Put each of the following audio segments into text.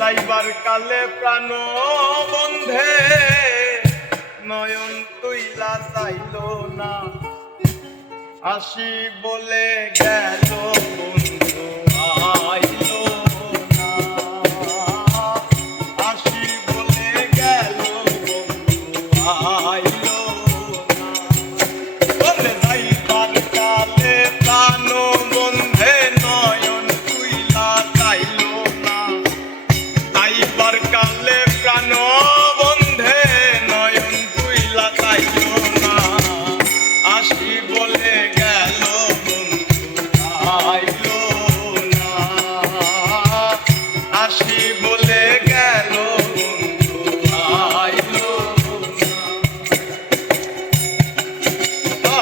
যাইবার কালে প্রাণ বন্ধে নয়ন তুইলা চাইল না, আসি বলে গেল বন্ধু আইল না, আসি বলে গেল বন্ধু আইল না। বলে যাইবার কালে প্রাণ বন্ধে নয়ন তুইলা চাইল না, যাইবার কালে প্রাণ বন্ধে নয়ন তুইলা চাইল না, আসি বলে গেল বন্ধু আইল না, আসি বলে গেল বন্ধু আইল না।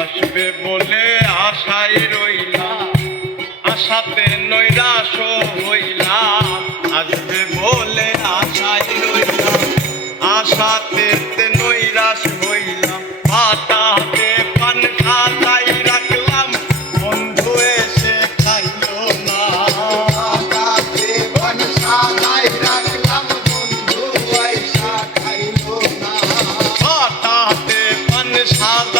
আসবে বলে আশায় রইলাম, আশাতে নৈরাশ হইলাম, আসবে বলে আশায় রইলাম, আশাতে নৈরাশ হইলাম, পাতাতে পান খাতাই রাখলাম, বন্ধু এসে খাইল না, পাতাতে পান খাতাই রাখলাম, বন্ধু আইসা খাইল না, পাতাতে পান সাদা